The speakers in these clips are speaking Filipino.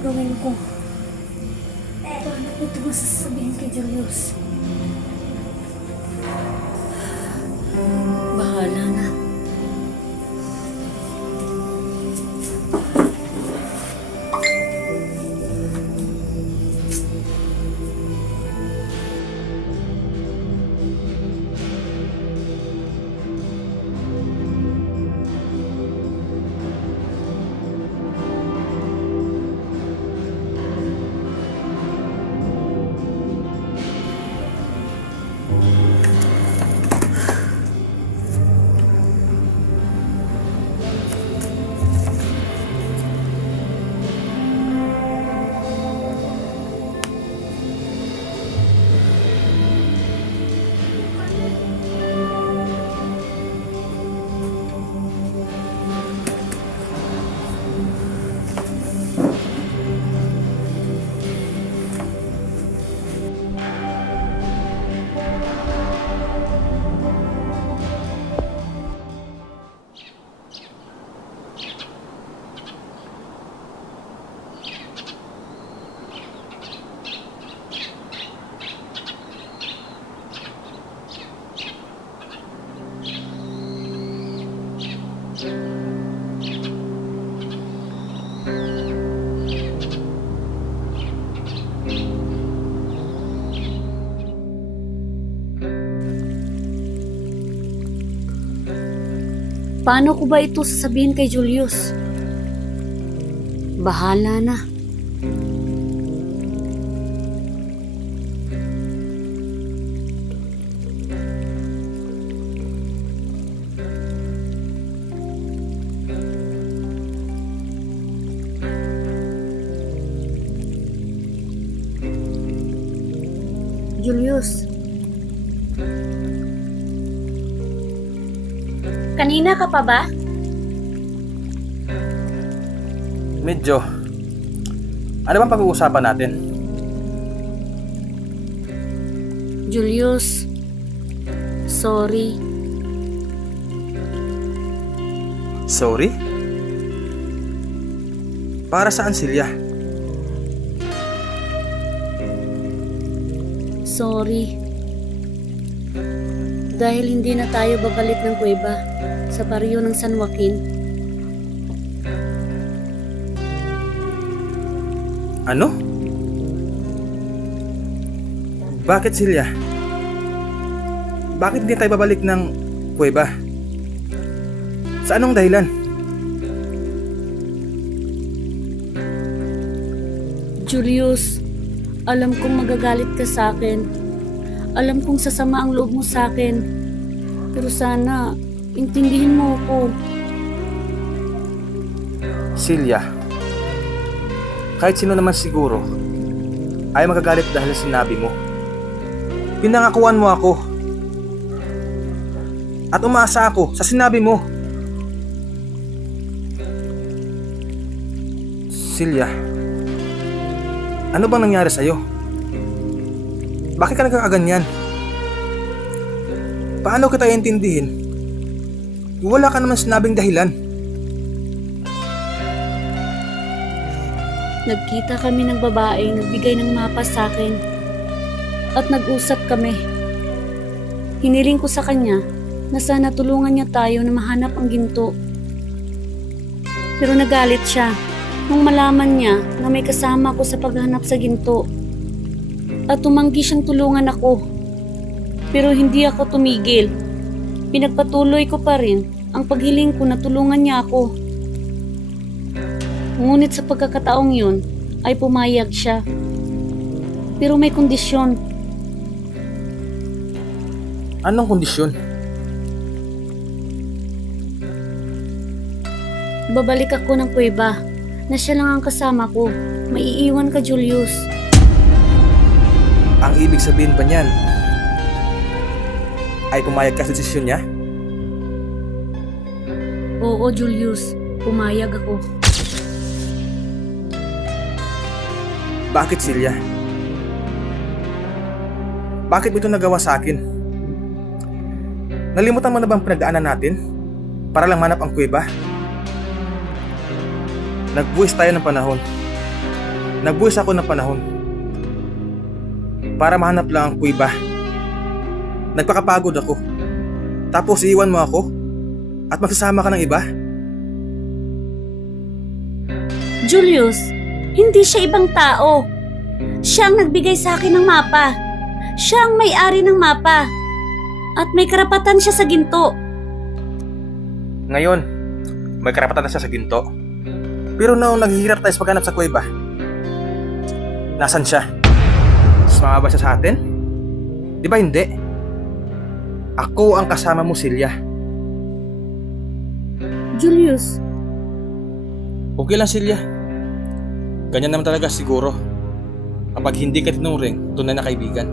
gagawin ko? Paano ko ito masasabihin kay Julius? Bahala na. Paano ko ba ito sasabihin kay Julius? Bahala na. Julius. Kanina ka pa ba? Medyo. Ano bang pag-uusapan natin? Julius, sorry. Sorry? Para saan, Silya? Sorry. Dahil hindi na tayo babalik ng kuweba sa baryo ng San Joaquin. Ano? Bakit, Silya? Bakit hindi tayo babalik ng kuweba? Sa anong dahilan? Julius, alam kong magagalit ka sa akin. Alam kong sasama ang loob mo sa akin. Pero sana, intindihin mo ako. Silya, kahit sino naman siguro ay magagalit dahil sa sinabi mo. Pinangakuan mo ako. At umaasa ako sa sinabi mo. Silya, ano bang nangyari sa'yo? Bakit ka nagkakaganyan? Paano kita iintindihin? Wala ka naman sinabing dahilan. Nagkita kami ng babaeng nagbigay ng mapa sa akin. At nag-usap kami. Hiniling ko sa kanya na sana tulungan niya tayo na mahanap ang ginto. Pero nagalit siya nung malaman niya na may kasama ko sa paghanap sa ginto. At tumanggi siyang tulungan ako. Pero hindi ako tumigil. Pinagpatuloy ko pa rin ang paghiling ko na tulungan niya ako. Ngunit sa pagkakataong yun ay pumayag siya. Pero may kondisyon. Anong kondisyon? Babalik ako ng kuweba na siya lang ang kasama ko. Maiiwan ka, Julius. Ang ibig sabihin pa niyan ay pumayag ka sa desisyon niya? Oo, Julius. Pumayag ako. Bakit, Silya? Bakit mo ito nagawa sa akin? Nalimutan mo na bang pinagdaanan natin para lang manap ang kuweba? Nagbuwis tayo ng panahon. Nagbuwis ako ng panahon para mahanap lang ang kuweba. Nagpakapagod ako. Tapos iiwan mo ako at magsasama ka ng iba? Julius, hindi siya ibang tao. Siya ang nagbigay sa akin ng mapa. Siya ang may-ari ng mapa. At may karapatan siya sa ginto. Ngayon, may karapatan na siya sa ginto. Pero noong naghihirap tayo sa paghanap sa kuweba, nasan siya? Sumama ba siya sa atin? Di ba hindi? Ako ang kasama mo, Silya. Julius, Okay lang, Silya. Ganyan naman talaga siguro. Kapag hindi ka tinuring, tunay na kaibigan,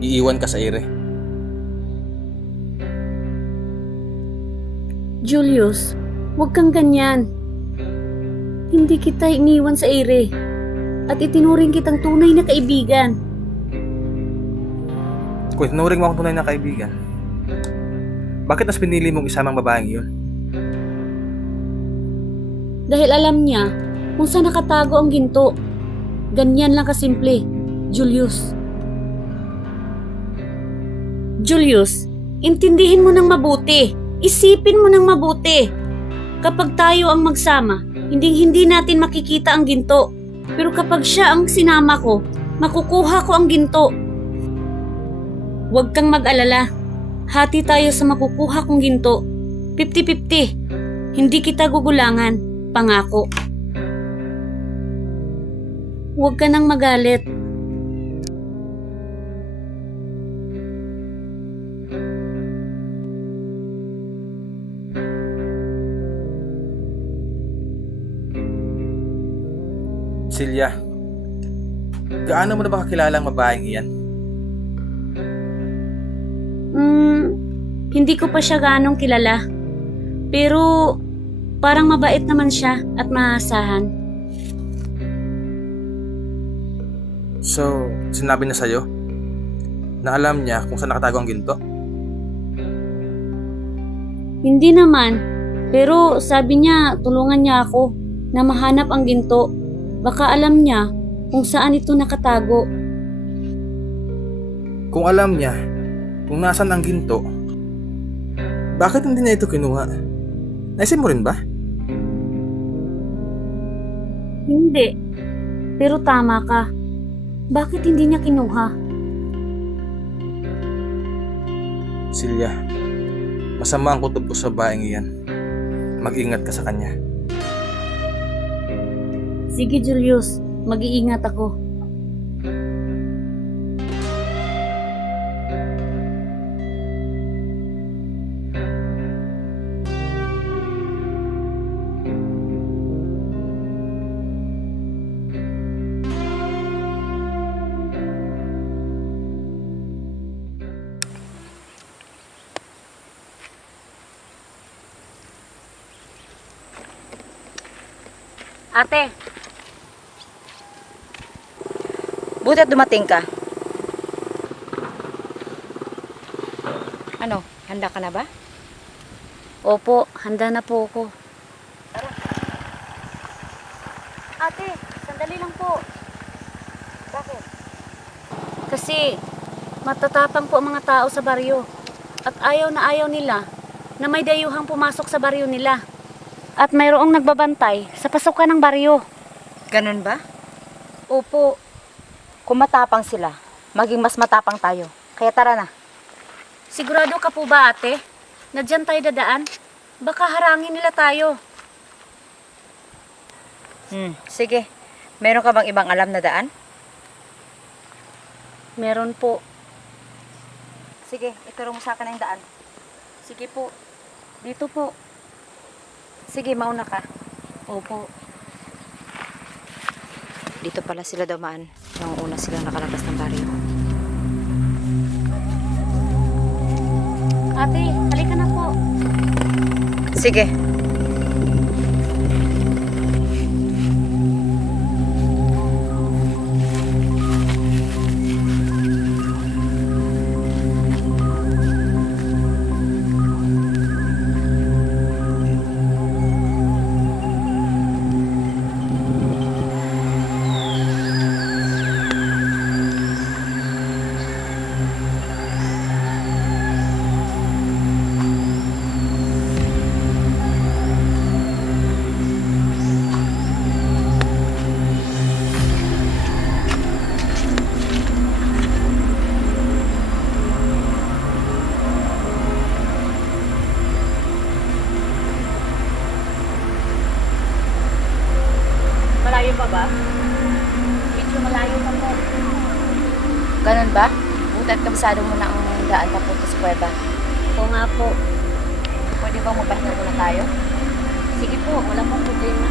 iiwan ka sa ere. Julius, huwag kang ganyan. Hindi kita iniwan sa ere at itinuring kitang tunay na kaibigan. Kung tinuring mo akong tunay na kaibigan, bakit mas pinili mong isamang babaeng iyon? Dahil alam niya kung saan nakatago ang ginto. Ganyan lang kasimple, Julius. Julius, intindihin mo ng mabuti. Isipin mo ng mabuti. Kapag tayo ang magsama, hindi natin makikita ang ginto. Pero kapag siya ang sinama ko, makukuha ko ang ginto. Huwag kang mag-alala. Hati tayo sa makukuha kong ginto. 50-50. Hindi kita gugulangan. Pangako. Huwag ka nang magalit. Silya, gaano mo na ba kakilala ang babaeng iyan? Hindi ko pa siya ganong kilala. Pero parang mabait naman siya at maasahan. So, sinabi niya sa'yo na alam niya kung saan nakatago ang ginto? Hindi naman. Pero sabi niya tulungan niya ako na mahanap ang ginto. Baka alam niya kung saan ito nakatago. Kung alam niya kung nasaan ang ginto, bakit hindi niya ito kinuha? Naisip mo rin ba? Hindi. Pero tama ka. Bakit hindi niya kinuha? Silya, masama ang kutob ko sa baeng iyan. Mag-ingat ka sa kanya. Sige Julius, mag-iingat ako. Ate, Buti at dumating ka. Ano, handa ka na ba? opo, handa na po ako. Ate, sandali lang po. Bakit? Kasi matatapang po ang mga tao sa baryo. At ayaw na ayaw nila na may dayuhang pumasok sa baryo nila. At mayroong nagbabantay sa pasukan ng baryo. Ganun ba? Opo, Kung matapang sila, maging mas matapang tayo. Kaya tara na. sigurado ka po ba ate? Na dyan tayo dadaan? Baka harangin nila tayo. Sige. Meron ka bang ibang alam na daan? Meron po. Sige, ituro mo sa akin ang daan. Sige po. Dito po. Sige, mauna ka. Opo. Dito pala sila dumaan. Nung una silang nakalabas ng baryo. Ate, halika na po. Sige. kabisado mo na ang daan papunta sa kuweba. Oo nga po. Pwede bang magpahinga muna tayo? Sige po, wala pong problema.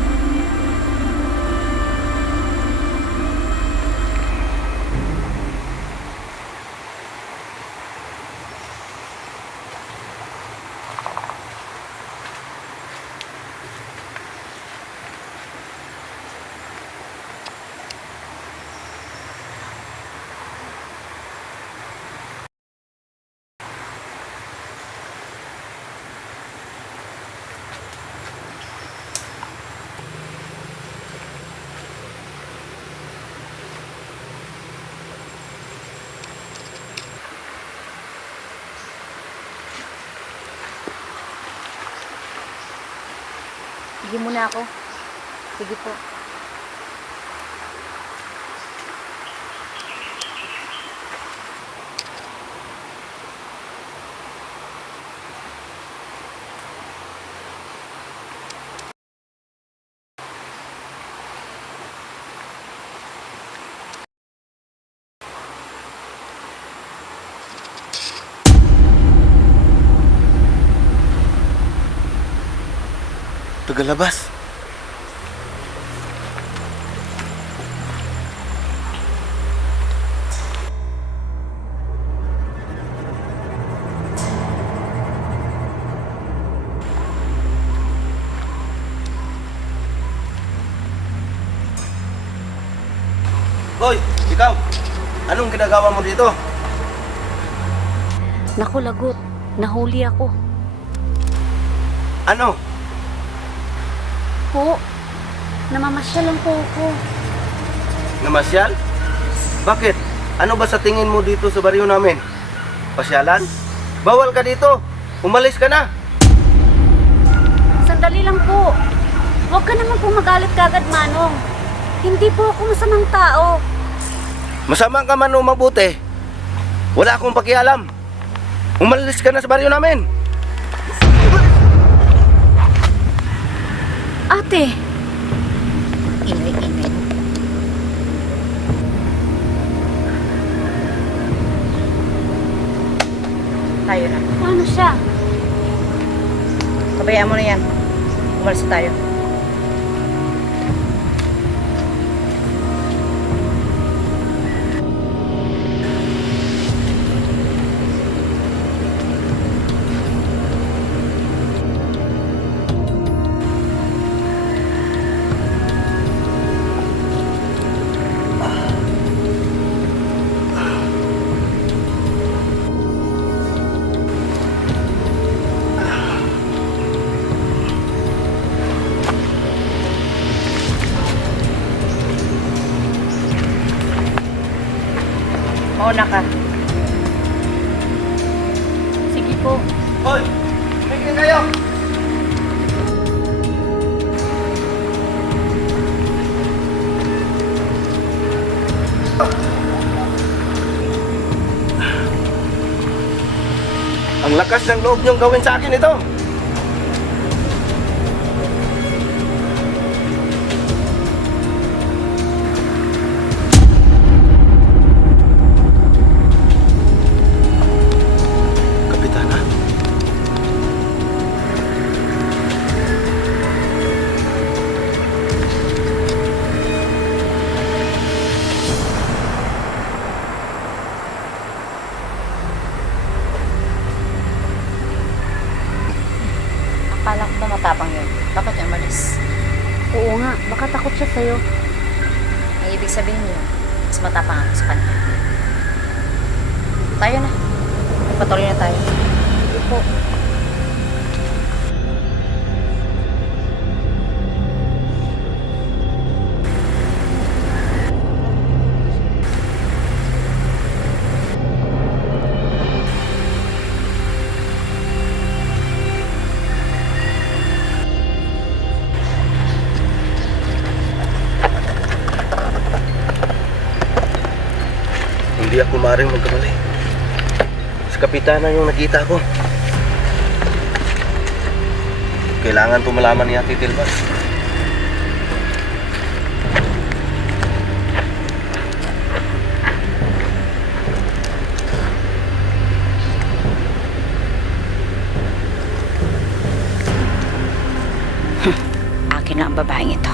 Sige muna ako. Sige po. Tagalabas. Hoy, ikaw! Anong ginagawa mo dito? Naku, lagot. Nahuli ako. Ano? Po, namamasyal lang po ako. Namasyal? Bakit? Ano ba sa tingin mo dito sa baryo namin? Pasyalan? Bawal ka dito! Umalis ka na! Sandali lang po. Huwag ka naman po magalit kagad, Manong. Hindi po ako masamang tao. Masama ka man o mabuti. Wala akong pakialam. Umalis ka na sa baryo namin. Ate, Ingay-ingay. Tayo na. paano siya? Pabayaan mo na yan. Umalis na tayo. Mauna ka. Sige po. Hoy! Tumigil kayo! Ang lakas ng loob niyong gawin sa akin ito. Kapitana? Akala ko ba matapang yun? Bakit niya umalis? Oo nga, baka takot siya sa'yo. Ang ibig sabihin niyo, mas matapang ako sa kanya. Tayo na. Patuloy na tayo. Sige po. Hindi ako maaaring magkamali. Sa kapitana yung nakita ko. Kailangan to malaman ni Ate Tilma. babaeng ito.